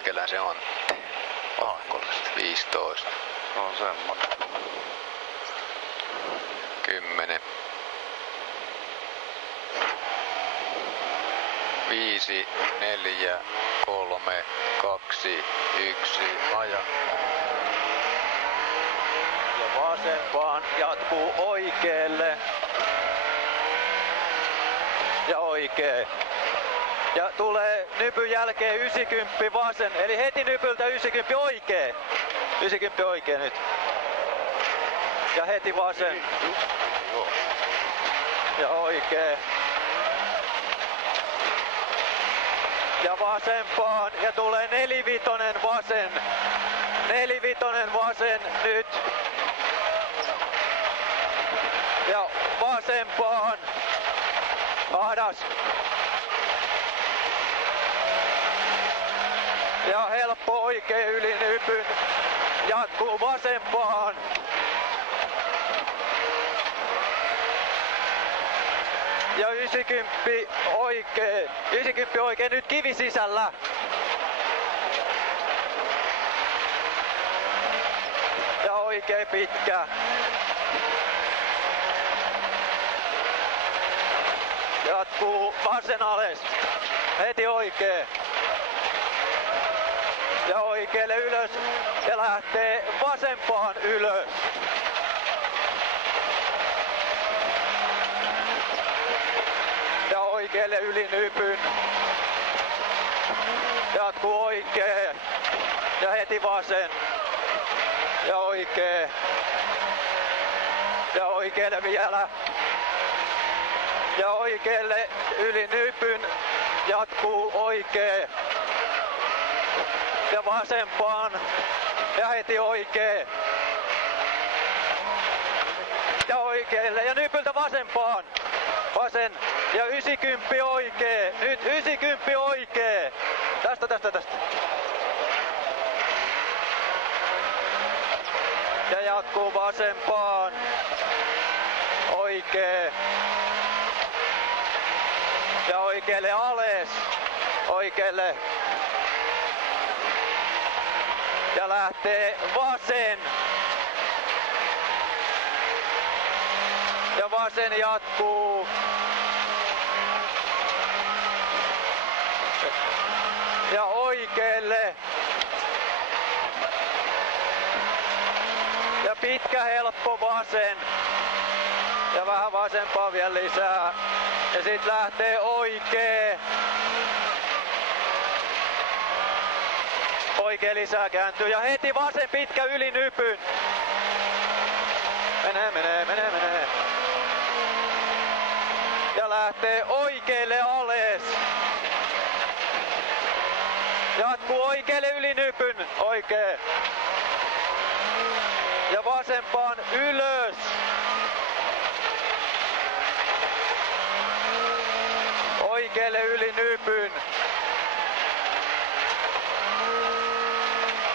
Mäkeläisen Antti. Paakkolasta 15. On semmonen. 10. 5, 4, 3, 2, 1, aja. Ja vasempaan jatkuu oikealle. Ja oikee. Ja tulee nypyn jälkeen 90 vasen, eli heti nypyltä 90 oikee. 90 oikee nyt. Ja heti vasen. Ja oikee. Ja vasempaan ja tulee 45 vasen. 45 vasen nyt. Ja vasempaan. Ahdas. Ja helppo oikein yli nypyn. Jatkuu vasempaan. Ja 90 oikein. 90 oikein. Nyt kivi sisällä. Ja oikein pitkä. Jatkuu vasen alas. Heti oikein. Ja oikealle ylös. Ja lähtee vasempaan ylös. Ja oikealle yli nypyn. Jatkuu oikein. Ja heti vasen. Ja oikein. Ja oikealle vielä. Ja oikealle yli nypyn. Jatkuu oikein. Ja vasempaan. Ja heti oikein. Ja oikealle. Ja nypyltä vasempaan. Vasen. Ja 90 oikein. Nyt 90 oikein. Tästä. Ja jatkuu vasempaan. Oikein. Ja oikealle alas. Oikealle. Ja lähtee vasen. Ja vasen jatkuu. Ja oikealle. Ja pitkä helppo vasen. Ja vähän vasempaa vielä lisää. Ja sit lähtee oikee. Oikee lisää kääntyy ja heti vasen pitkä yli nypyn. Menee. Ja lähtee oikealle alas. Jatkuu oikealle yli nypyn. Oikee. Ja vasempaan ylös. Oikealle yli nypyn.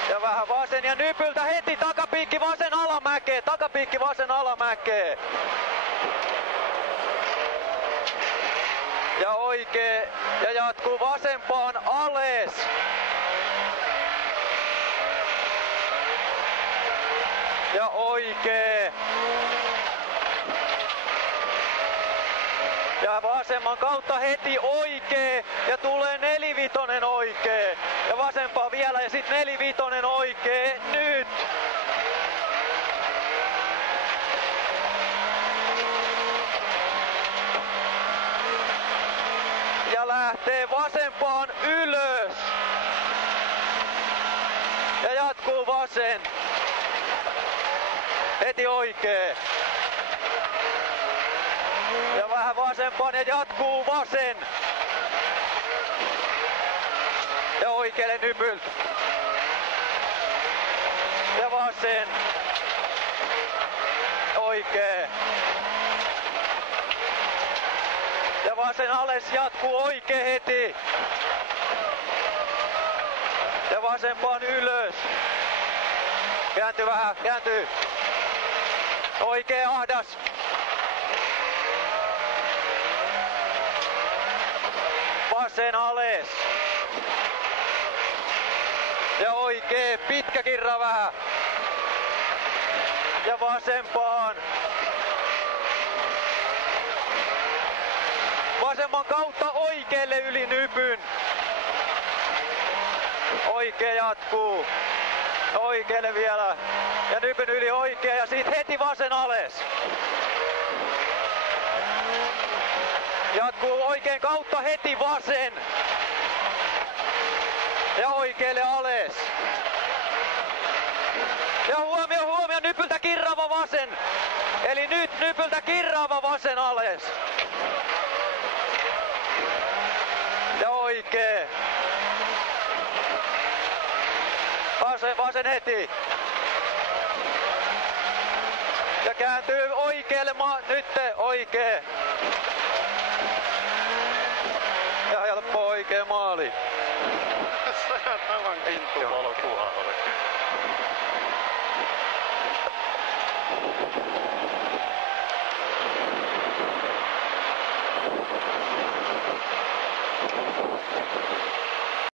Ja vähän vasen ja nypyltä heti takapiikki vasen alamäkeen. Takapiikki vasen alamäkeen. Ja oikee. Ja jatkuu vasempaan alas. Ja oikee. Ja vasemman kautta heti oikee. Ja tulee 45 oikee. Ja vasempaa vielä ja sit 45 oikee. Nyt. Ja lähtee vasempaan ylös. Ja jatkuu vasen. Heti oikee. Ja vähän vasempaan ja jatkuu vasen. Ja oikealle nypyltä. Ja vasen. Oikee. Ja vasen alas jatkuu oikee heti. Ja vasempaan ylös. Kääntyy vähän, kääntyy. Oikee ahdas. Vasen alas. Ja oikee, pitkä kirra vähän. Ja vasempaan. Vasemman kautta oikealle yli nypyn. Oikea jatkuu. Oikealle vielä. Ja nypyn yli oikea ja siitä heti vasen alas. Jatkuu oikein kautta heti vasen. Ja oikealle alas. Ja huomio, nypyltä kirraava vasen. Eli nyt nypyltä kirraava vasen alas. Ja oikee. Vasen heti. Ja kääntyy oikealle nyt oikee. Ja helppo oikee maali. Aivan kinttu valokuva.